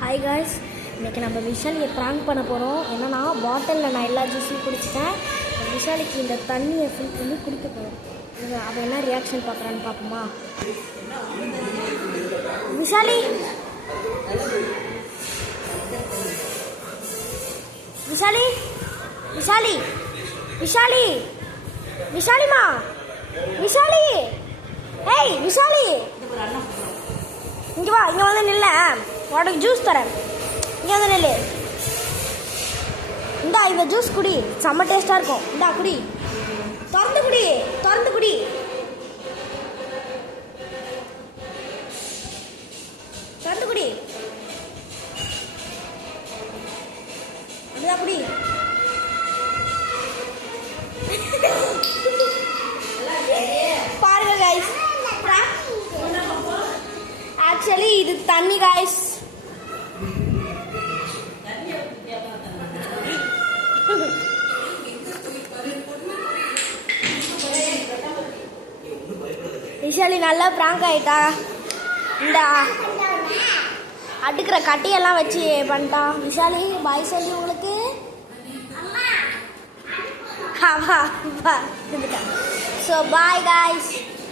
Hi guys, இன்றைக்கி நம்ம விஷாலியை prank பண்ண போகிறோம். என்னென்னா, பாட்டிலில் நான் எல்லா ஜூஸையும் குடிச்சிட்டேன். விஷாலிக்கு இந்த தண்ணியை ஃபில் பண்ணி குடிக்க போகிறோம். அவள் என்ன ரியாக்ஷன் பார்க்குறான்னு பார்ப்போமா? விஷாலி, விஷாலி, விஷாலி, விஷாலி, விஷாலிமா, விஷாலி, ஏய் விஷாலி, இங்கே வா, இங்கே வந்து நில்ல, உனக்கு ஜூஸ் தரேன். இங்கே வந்து நில்லு. இந்தா இந்த ஜூஸ் குடி, செம்ம டேஸ்ட்டாக இருக்கும். இந்தா குடி, திறந்து குடி, திறந்து குடி. திறந்து குடி, அப்படிதான் குடி. பாருங்க கைஸ், ஆக்சுவலி இது தண்ணி கைஸ். விஷாலி நல்லா பிராங்க் ஆயிட்டா. இந்த அடுக்கிற கட்டியெல்லாம் வச்சு பண்ணிட்டா. விஷாலி பாய் சொல்லி உங்களுக்கு. So bye guys.